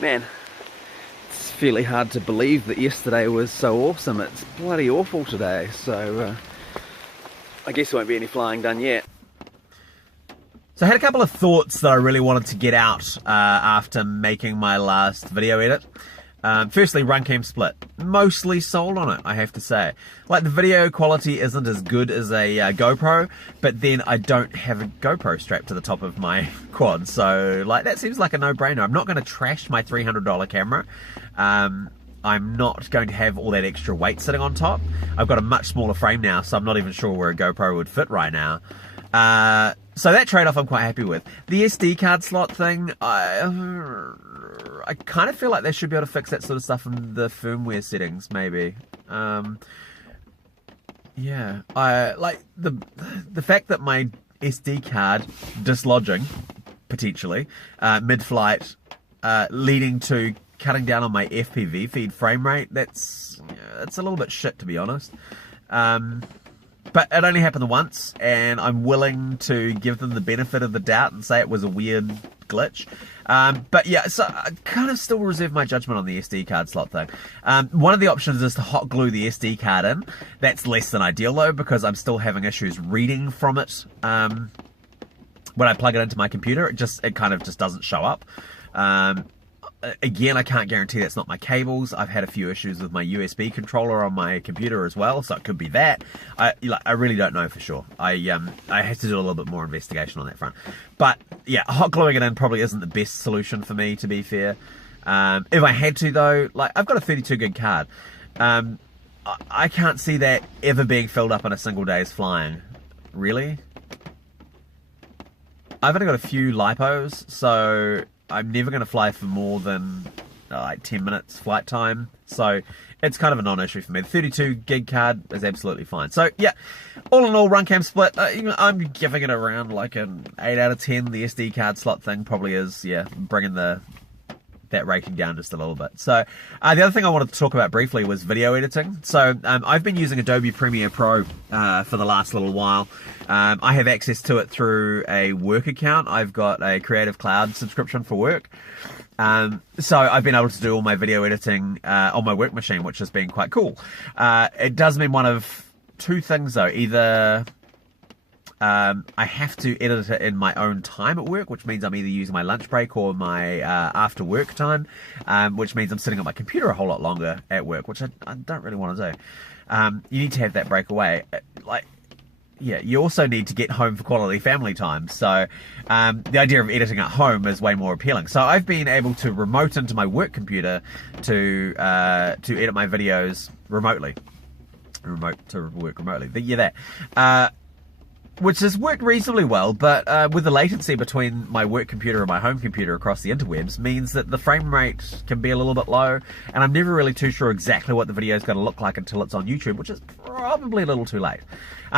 Man, it's fairly hard to believe that yesterday was so awesome. It's bloody awful today, so I guess there won't be any flying done yet. So I had a couple of thoughts that I really wanted to get out after making my last video edit. Firstly, Runcam split. Mostly sold on it, I have to say. Like, the video quality isn't as good as a GoPro, but then I don't have a GoPro strapped to the top of my quad, so like that seems like a no-brainer. I'm not going to trash my $300 camera. I'm not going to have all that extra weight sitting on top. I've got a much smaller frame now, so I'm not even sure where a GoPro would fit right now. So that trade-off I'm quite happy with. The SD card slot thing, I kind of feel like they should be able to fix that sort of stuff in the firmware settings, maybe. Yeah, I like the fact that my SD card dislodging, potentially, mid-flight, leading to cutting down on my FPV feed frame rate. It's a little bit shit, to be honest. But it only happened once, and I'm willing to give them the benefit of the doubt and say it was a weird glitch. But yeah, so I kind of still reserve my judgment on the SD card slot thing. One of the options is to hot glue the SD card in. That's less than ideal though, because I'm still having issues reading from it. When I plug it into my computer, it kind of just doesn't show up. Again, I can't guarantee that's not my cables. I've had a few issues with my USB controller on my computer as well, so it could be that. I really don't know for sure. I have to do a little bit more investigation on that front. But yeah, hot gluing it in probably isn't the best solution for me, to be fair. If I had to though, like, I've got a 32 gig card. I can't see that ever being filled up in a single day's flying. Really? I've only got a few lipos, so I'm never going to fly for more than like 10 minutes flight time, so it's kind of a non-issue for me. The 32 gig card is absolutely fine. So yeah, all in all, Runcam split, I'm giving it around like an 8 out of 10. The SD card slot thing probably is, yeah, bringing that rating down just a little bit. So the other thing I wanted to talk about briefly was video editing. So I've been using Adobe Premiere Pro for the last little while. I have access to it through a work account. I've got a Creative Cloud subscription for work. So I've been able to do all my video editing on my work machine, which has been quite cool. It does mean one of two things though. Either I have to edit it in my own time at work, which means I'm either using my lunch break or my after work time, which means I'm sitting on my computer a whole lot longer at work, which I don't really want to do. You need to have that break away. Yeah, you also need to get home for quality family time. So the idea of editing at home is way more appealing. So I've been able to remote into my work computer to edit my videos remotely. Which has worked reasonably well, but with the latency between my work computer and my home computer across the interwebs means that the frame rate can be a little bit low, and I'm never really too sure exactly what the video is going to look like until it's on YouTube, which is probably a little too late.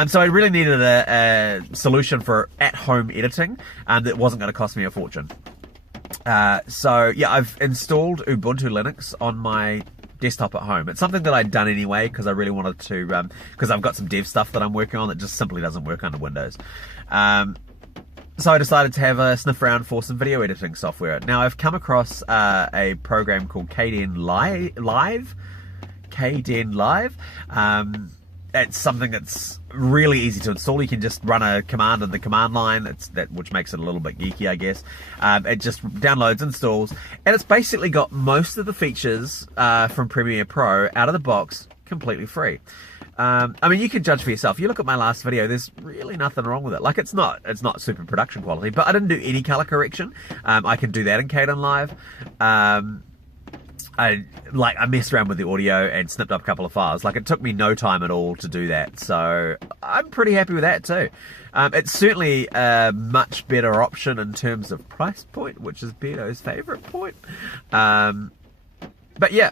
So I really needed a solution for at-home editing that wasn't going to cost me a fortune. So yeah, I've installed Ubuntu Linux on my desktop at home. It's something that I'd done anyway because I really wanted to, because I've got some dev stuff that I'm working on that just simply doesn't work under Windows. So I decided to have a sniff around for some video editing software. Now I've come across a program called KDen Live. It's something that's really easy to install. You can just run a command in the command line, which makes it a little bit geeky, I guess. It just downloads, installs, and it's basically got most of the features from Premiere Pro out of the box, completely free. I mean, you can judge for yourself. You look at my last video, there's really nothing wrong with it. Like, it's not super production quality, but I didn't do any color correction. I can do that in KDen Live. I messed around with the audio and snipped up a couple of files. Like, it took me no time at all to do that, so I'm pretty happy with that too. It's certainly a much better option in terms of price point, which is Beardo's favourite point. But yeah,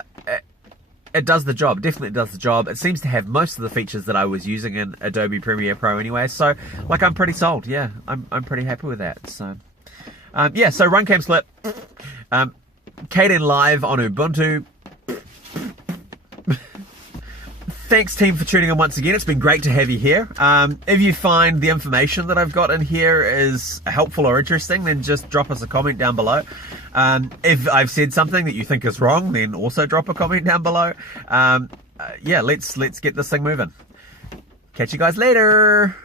it does the job. Definitely does the job. It seems to have most of the features that I was using in Adobe Premiere Pro anyway, so like, I'm pretty sold. Yeah, I'm pretty happy with that. So yeah, so Runcam split. KDen Live on Ubuntu. thanks team for tuning in once again. It's been great to have you here. If you find the information that I've got in here is helpful or interesting, then just drop us a comment down below. If I've said something that you think is wrong, then also drop a comment down below. Yeah, let's get this thing moving. Catch you guys later.